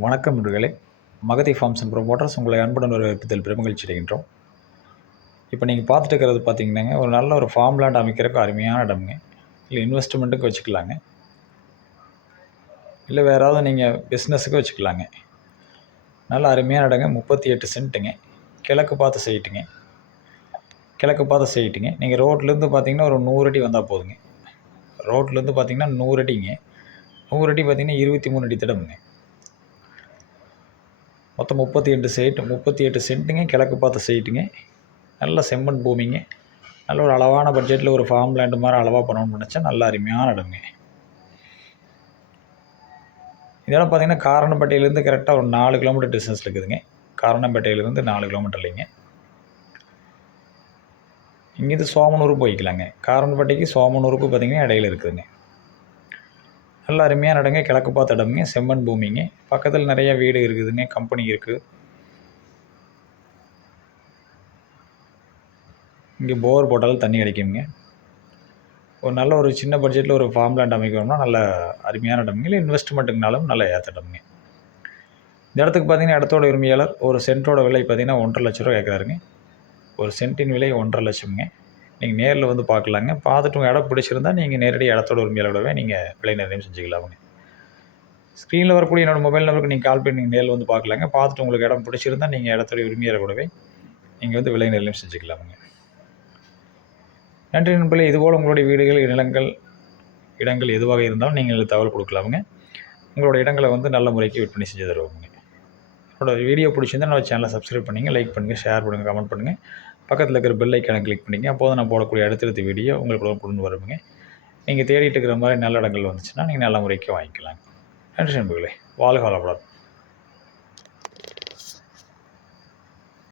வணக்கம் நண்பர்களே. Magadhi forms and promoters உங்களை அன்புடன் வரவேற்பதில் பெருமகிழ்ச்சி அடைகின்றோம். இப்போ நீங்கள் பார்த்துட்டு இருக்கிறது பார்த்தீங்கன்னாங்க, ஒரு நல்ல ஒரு ஃபார்ம் லேண்ட் அமைக்கிறதுக்கு அருமையான இடம்ங்க. இல்லை இன்வெஸ்ட்மெண்ட்டுக்கு வச்சுக்கலாங்க. இல்லை வேறு ஏதாவது நீங்கள் பிஸ்னஸுக்கு வச்சுக்கலாங்க. நல்ல அருமையான இடங்க. 38 சென்ட்டுங்க. கிழக்கு பார்த்து சைட்டுங்க. நீங்கள் ரோட்லேருந்து பார்த்தீங்கன்னா ஒரு 100 அடி வந்தால் போதுங்க. ரோட்லேருந்து பார்த்தீங்கன்னா 100 அடிங்க. 100 அடி பார்த்தீங்கன்னா 23 அடி திடமுங்க. மொத்தம் 38 சென்ட்டுங்க. கிழக்கு பார்த்த சைட்டுங்க. நல்ல செம்மண் பூமிங்க. நல்ல ஒரு அளவான பட்ஜெட்டில் ஒரு ஃபார்ம் லேண்டு மாதிரி அளவாக பண்ணணும்னு நினச்சா நல்ல அருமையான இடங்க. இதெல்லாம் பார்த்தீங்கன்னா காரணம்பேட்டையிலேருந்து கரெக்டாக ஒரு 4 கிலோமீட்டர் டிஸ்டன்ஸில் இருக்குதுங்க. காரணம்பேட்டையிலேருந்து 4 கிலோமீட்டர் இல்லைங்க. இங்கேருந்து சோமனூருக்கு போய்க்கலாங்க. காரணம்பேட்டைக்கு சோமனூருக்கு பார்த்தீங்கன்னா இடையில இருக்குதுங்க. நல்ல அருமையான இடங்க. கிழக்கு பார்த்த இடமுங்க. செம்மண் பூமிங்க. பக்கத்தில் நிறைய வீடு இருக்குதுங்க. கம்பெனி இருக்குது. இங்கே போர் போட்டாலும் தண்ணி கிடைக்குங்க. ஒரு நல்ல ஒரு சின்ன பட்ஜெட்டில் ஒரு ஃபார்ம் லேண்ட் அமைக்கணும்னா நல்ல அருமையான இடமுங்க. இல்லை இன்வெஸ்ட்மெண்ட்டுக்குனாலும் நல்ல ஏற்ற இடமுங்க. இந்த இடத்துக்கு பார்த்தீங்கன்னா இடத்தோட உரிமையாளர் ஒரு சென்ட்டோட விலை பார்த்தீங்கன்னா 1,50,000 லட்ச ரூபா கேட்குறாருங்க. ஒரு சென்ட்டின் விலை 1,50,000 லட்சம்ங்க. நீங்கள் நேரில் வந்து பார்க்கலாங்க. பார்த்துட்டு உங்கள் இடம் பிடிச்சிருந்தால் நீங்கள் நேரடியாக இடத்தோட உரிமையாளரோடவே நீங்கள் விலை நிர்ணயம் செஞ்சுக்கலாமுங்க. ஸ்க்ரீனில் வரக்கூடிய என்னோடய மொபைல் நம்பருக்கு நீங்கள் கால் பண்ணி நீங்கள் நேரில் வந்து பார்க்கலாங்க. பார்த்துட்டு உங்களுக்கு இடம் பிடிச்சிருந்தால் நீங்கள் இடத்தோட உரிமையாளரோடவே நீங்கள் வந்து விலை நிர்ணயம் செஞ்சுக்கலாமுங்க. நன்றி நண்பர்களே. இதுபோல் உங்களுடைய வீடுகள், நிலங்கள், இடங்கள் எதுவாக இருந்தாலும் நீங்கள் தகவல் கொடுக்கலாமுங்க. உங்களோட இடங்களை வந்து நல்ல முறைக்கு விற்பனை செஞ்சு தருவோங்க. என்னோட வீடியோ பிடிச்சிருந்தால் என்னோட சேனலை சப்ஸ்கிரைப் பண்ணுங்கள், லைக் பண்ணுங்கள், ஷேர் பண்ணுங்கள், கமெண்ட் பண்ணுங்கள். பக்கத்தில் இருக்கிற பெல் ஐக்கானை கிளிக் பண்ணிங்க. அப்போது நான் போடக்கூடிய அடுத்தடுத்த வீடியோ உங்களுக்கு கொண்டு வருவீங்க. நீங்கள் தேடிட்டு இருக்கிற மாதிரி நல்ல இடங்கள் வந்துச்சுன்னா நீங்கள் நல்ல முறைக்கு வாங்கிக்கலாங்க. நன்றி நண்பர்களே. வாழ்க வளமுடன்.